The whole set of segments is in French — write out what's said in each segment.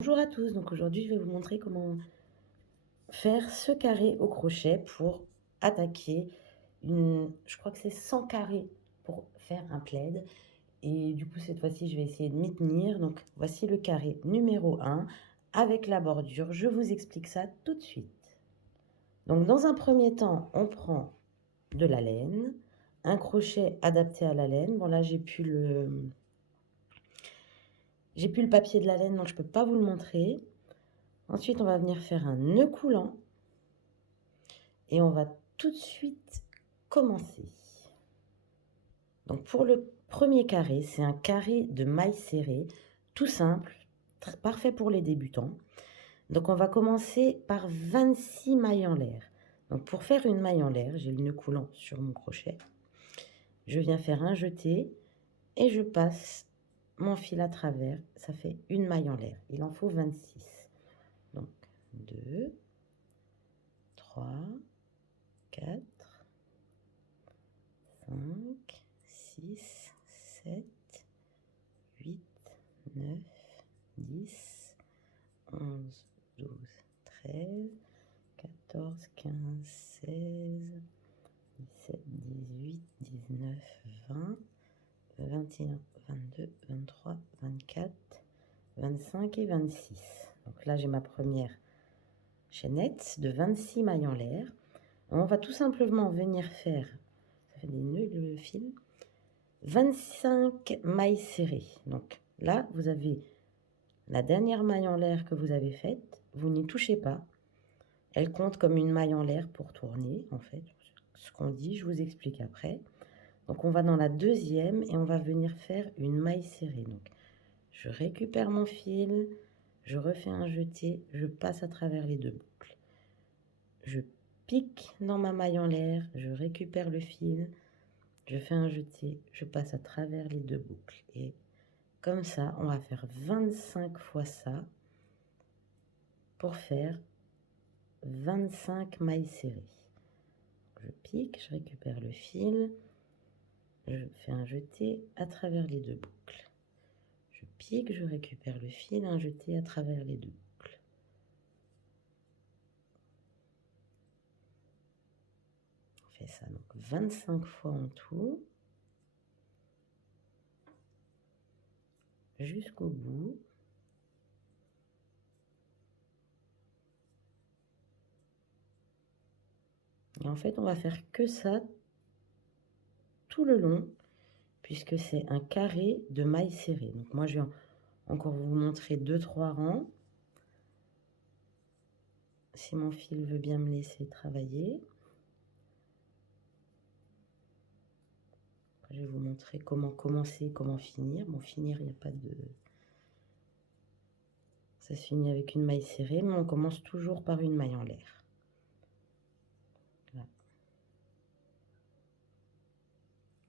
Bonjour à tous, donc aujourd'hui je vais vous montrer comment faire ce carré au crochet pour attaquer je crois que c'est 100 carrés pour faire un plaid. Et du coup cette fois-ci je vais essayer de m'y tenir. Donc voici le carré numéro 1 avec la bordure, je vous explique ça tout de suite. Donc dans un premier temps on prend de la laine, un crochet adapté à la laine. Bon là j'ai plus le papier de la laine donc je peux pas vous le montrer. Ensuite, on va venir faire un nœud coulant et on va tout de suite commencer. Donc pour le premier carré, c'est un carré de mailles serrées, tout simple, parfait pour les débutants. Donc on va commencer par 26 mailles en l'air. Donc pour faire une maille en l'air, j'ai le nœud coulant sur mon crochet. Je viens faire un jeté et je passe mon fil à travers. Ça fait une maille en l'air. Il en faut 26. Donc 2, 3, 4, 5, 6, 7, 8, 9, 10, 11, 12, 13, 14, 15, 16, 17, 18, 19, 20, 21, 22, 23, 24, 25 et 26. Donc là, j'ai ma première chaînette de 26 mailles en l'air. On va tout simplement venir faire, ça fait des nœuds le fil, 25 mailles serrées. Donc là, vous avez la dernière maille en l'air que vous avez faite, vous n'y touchez pas. Elle compte comme une maille en l'air pour tourner, en fait. Ce qu'on dit, je vous explique après. Donc on va dans la deuxième et on va venir faire une maille serrée. Donc je récupère mon fil, je refais un jeté, je passe à travers les deux boucles. Je pique dans ma maille en l'air, je récupère le fil, je fais un jeté, je passe à travers les deux boucles. Et comme ça, on va faire 25 fois ça pour faire 25 mailles serrées. Je pique, je récupère le fil, je fais un jeté à travers les deux boucles. Je pique, je récupère le fil, un jeté à travers les deux boucles. On fait ça donc 25 fois en tout, jusqu'au bout. Et en fait, on va faire que ça tout le long, puisque c'est un carré de mailles serrées. Donc moi, je vais encore vous montrer 2-3 rangs. Si mon fil veut bien me laisser travailler. Je vais vous montrer comment commencer, comment finir. Bon, finir, il n'y a pas de... Ça se finit avec une maille serrée, mais on commence toujours par une maille en l'air. Voilà.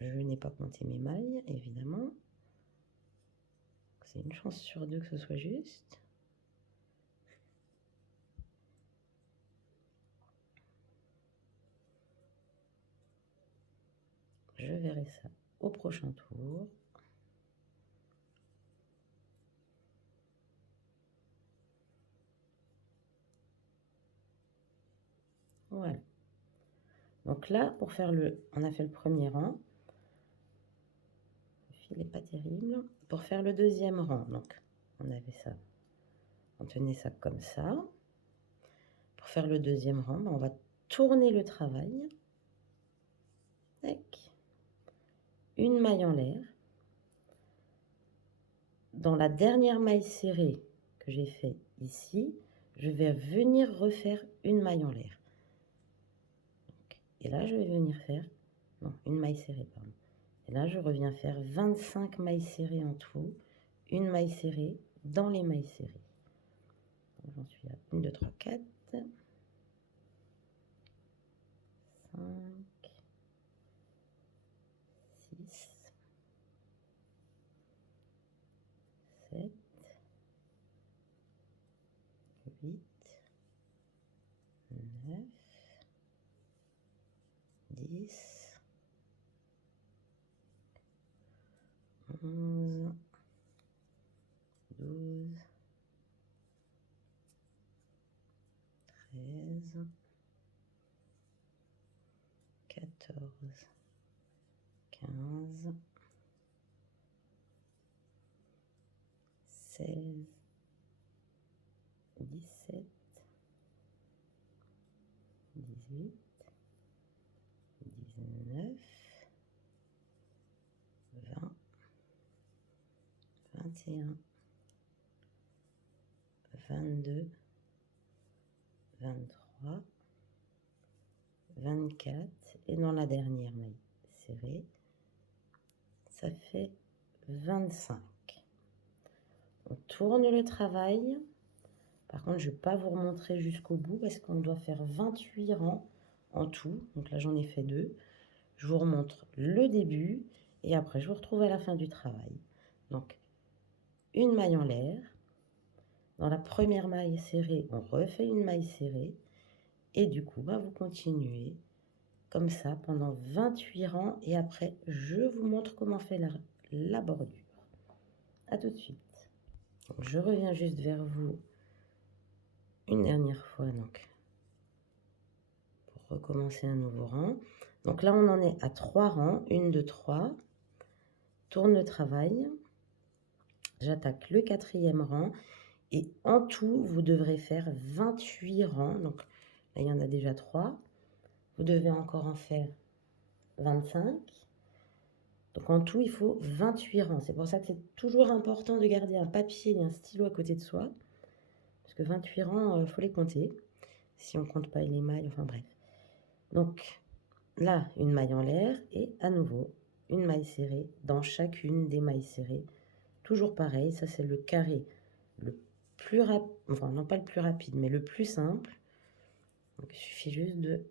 Je n'ai pas compté mes mailles, évidemment. C'est une chance sur deux que ce soit juste. Je verrai ça au prochain tour. Voilà. Donc là, pour faire on a fait le premier rang. Le fil n'est pas terrible. Pour faire le deuxième rang, donc on avait ça. On tenait ça comme ça. Pour faire le deuxième rang, on va tourner le travail. Tac. Une maille en l'air. Dans la dernière maille serrée que j'ai fait ici, je vais venir refaire une maille en l'air. Et là, je vais venir faire, non, une maille serrée, pardon. Et là, je reviens faire 25 mailles serrées en tout, une maille serrée dans les mailles serrées. J'en suis à 1, 2, 3, 4, 5, 6, 7, 8, 9, 10, 11, 12, 14, 15, 16, 17, 18, 19, 20, 21, 22, 23, 24 et dans la dernière maille serrée, ça fait 25. On tourne le travail. Par contre, je ne vais pas vous remontrer jusqu'au bout parce qu'on doit faire 28 rangs en tout. Donc là, j'en ai fait 2. Je vous remontre le début et après, je vous retrouve à la fin du travail. Donc, une maille en l'air. Dans la première maille serrée, on refait une maille serrée. Et du coup, vous continuez comme ça pendant 28 rangs. Et après, je vous montre comment faire la bordure. À tout de suite. Donc, je reviens juste vers vous une dernière fois donc pour recommencer un nouveau rang. Donc là, on en est à 3 rangs. 1, 2, 3. Tourne le travail. J'attaque le 4e rang. Et en tout, vous devrez faire 28 rangs. Donc là, il y en a déjà 3. Vous devez encore en faire 25. Donc en tout, il faut 28 rangs. C'est pour ça que c'est toujours important de garder un papier et un stylo à côté de soi. Parce que 28 rangs, il faut les compter. Si on ne compte pas les mailles, enfin bref. Donc là, une maille en l'air et à nouveau, une maille serrée dans chacune des mailles serrées. Toujours pareil, ça c'est le carré le plus rapide, enfin non pas le plus rapide, mais le plus simple. Donc il suffit juste de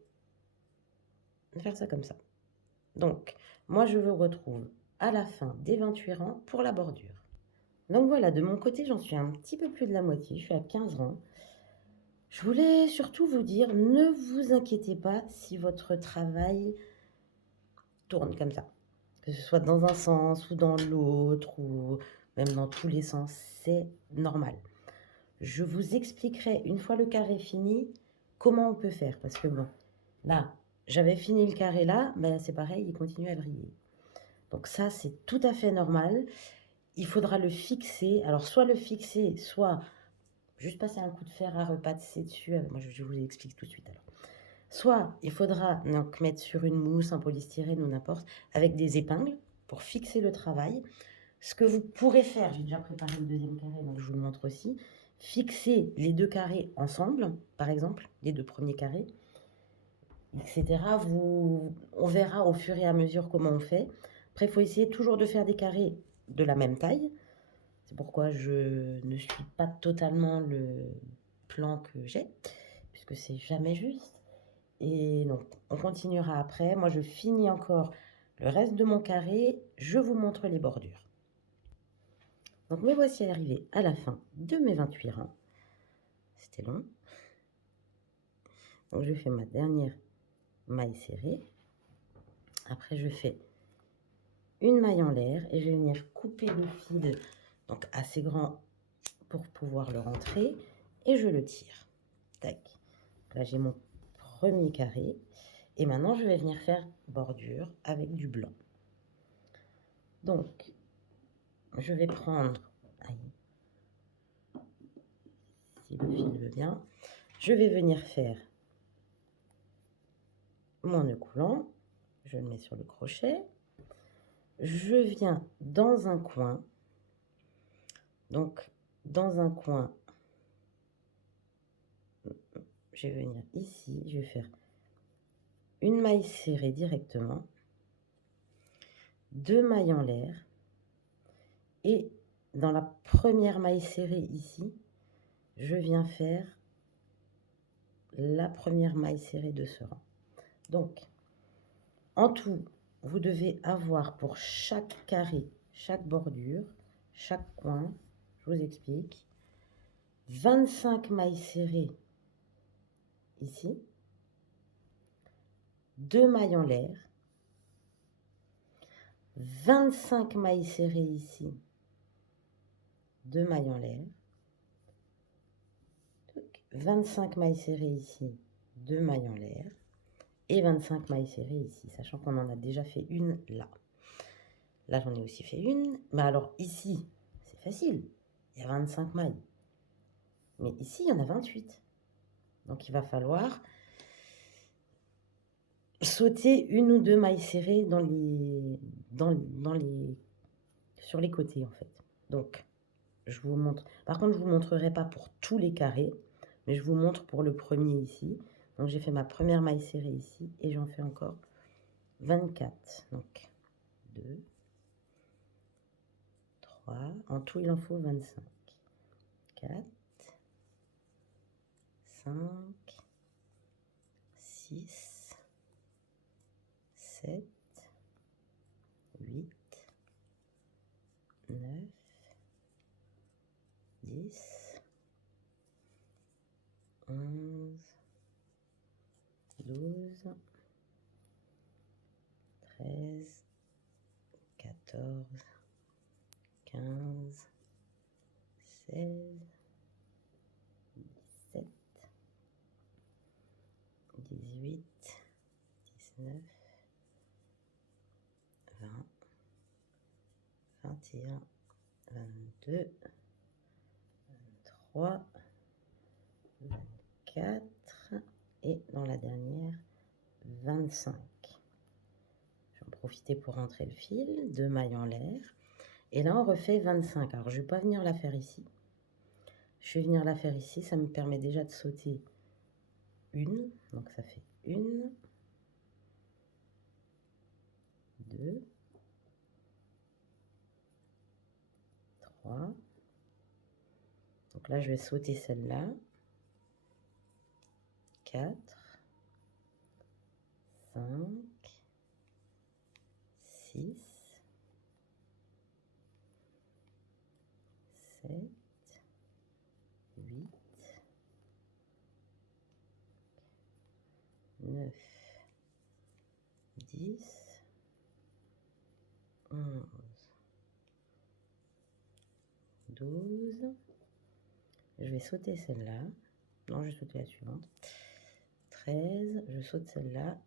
faire ça comme ça. Donc, moi je vous retrouve à la fin des 28 rangs pour la bordure. Donc voilà, de mon côté, j'en suis un petit peu plus de la moitié, je suis à 15 rangs. Je voulais surtout vous dire, ne vous inquiétez pas si votre travail tourne comme ça. Que ce soit dans un sens ou dans l'autre, ou même dans tous les sens, c'est normal. Je vous expliquerai, une fois le carré fini, comment on peut faire. Parce que bon, là, j'avais fini le carré là, ben c'est pareil, il continue à briller. Donc ça, c'est tout à fait normal. Il faudra le fixer. Alors, soit le fixer, soit juste passer un coup de fer à repasser dessus. Moi, je vous explique tout de suite alors. Soit il faudra donc mettre sur une mousse, un polystyrène ou n'importe, avec des épingles pour fixer le travail. Ce que vous pourrez faire, j'ai déjà préparé le 2e carré, donc je vous le montre aussi. Fixer les 2 carrés ensemble, par exemple, les 2 premiers carrés, etc. On verra au fur et à mesure comment on fait. Après, il faut essayer toujours de faire des carrés de la même taille. C'est pourquoi je ne suis pas totalement le plan que j'ai, puisque c'est jamais juste. Et donc, on continuera après. Moi, je finis encore le reste de mon carré. Je vous montre les bordures. Donc, me voici arrivée à la fin de mes 28 rangs. C'était long. Donc, je fais ma dernière maille serrée. Après, je fais une maille en l'air et je vais venir couper le fil donc assez grand pour pouvoir le rentrer et je le tire. Tac. Là, j'ai mon premier carré. Et maintenant, je vais venir faire bordure avec du blanc. Donc, je vais prendre, si le fil veut bien, je vais venir faire mon nœud coulant. Je le mets sur le crochet. Je viens dans un coin. Donc, dans un coin, je vais venir ici. Je vais faire une maille serrée directement. 2 mailles en l'air. Et dans la première maille serrée ici, je viens faire la première maille serrée de ce rang. Donc, en tout, vous devez avoir pour chaque carré, chaque bordure, chaque coin, je vous explique, 25 mailles serrées ici, 2 mailles en l'air, 25 mailles serrées ici, 2 mailles en l'air, 25 mailles serrées ici, 2 mailles en l'air et 25 mailles serrées ici, sachant qu'on en a déjà fait une là. Là, j'en ai aussi fait une, mais alors ici, c'est facile, il y a 25 mailles. Mais ici, il y en a 28. Donc, il va falloir sauter une ou deux mailles serrées sur les côtés, en fait. Donc, je vous montre. Par contre, je ne vous montrerai pas pour tous les carrés, mais je vous montre pour le premier ici. Donc, j'ai fait ma première maille serrée ici et j'en fais encore 24. Donc, 2, 3. En tout, il en faut 25. 4, 5, 6, 7, 8, 9, 10, 11, 12, 13, 14, 15, 16, 17, 18, 19, 20, 21, 22, 23, 24 et dans la dernière 25. J'en profite pour rentrer le fil, 2 mailles en l'air. Et là, on refait 25. Alors, je ne vais pas venir la faire ici. Je vais venir la faire ici. Ça me permet déjà de sauter une. Donc, ça fait 1, 2, 3. Donc là, je vais sauter celle-là. 4, 5, 6, 7, 8, 9, 10, 11, 12. Je vais sauter celle-là. Non, je vais sauter la suivante. 13, je saute celle-là.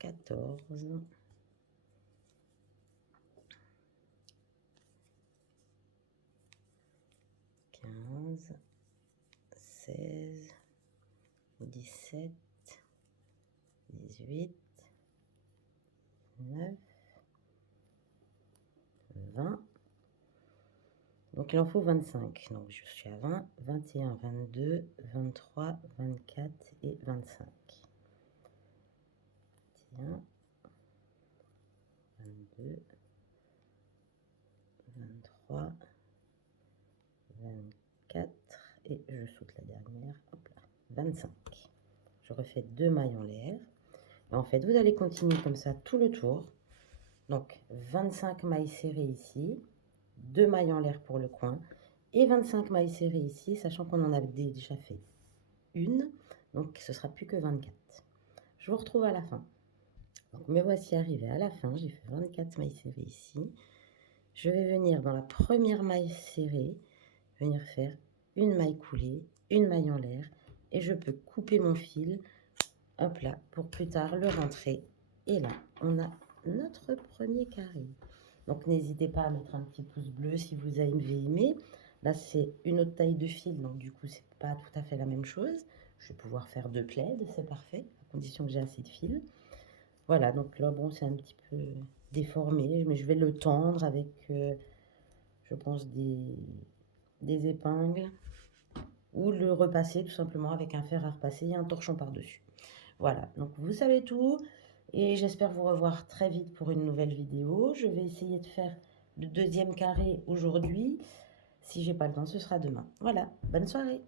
14, 15, 16, 17, 18, 19, 20. Donc, il en faut 25. Donc, je suis à 20, 21, 22, 23, 24 et 25. 21, 22, 23, 24 et je saute la dernière. Hop là, 25. Je refais 2 mailles en l'air. Et en fait, vous allez continuer comme ça tout le tour. Donc, 25 mailles serrées ici, 2 mailles en l'air pour le coin et 25 mailles serrées ici, sachant qu'on en avait déjà fait une, donc ce sera plus que 24. Je vous retrouve à la fin. Donc, me voici arrivée à la fin, j'ai fait 24 mailles serrées ici. Je vais venir dans la première maille serrée, venir faire une maille coulée, une maille en l'air, et je peux couper mon fil, hop là, pour plus tard le rentrer. Et là, on a notre premier carré. Donc, n'hésitez pas à mettre un petit pouce bleu si vous avez aimé. Là, c'est une autre taille de fil, donc du coup, c'est pas tout à fait la même chose. Je vais pouvoir faire 2 plaids, c'est parfait, à condition que j'ai assez de fil. Voilà, donc là, bon, c'est un petit peu déformé, mais je vais le tendre avec, je pense, des épingles ou le repasser tout simplement avec un fer à repasser et un torchon par-dessus. Voilà, donc vous savez tout. Et j'espère vous revoir très vite pour une nouvelle vidéo. Je vais essayer de faire le deuxième carré aujourd'hui. Si j'ai pas le temps, ce sera demain. Voilà, bonne soirée.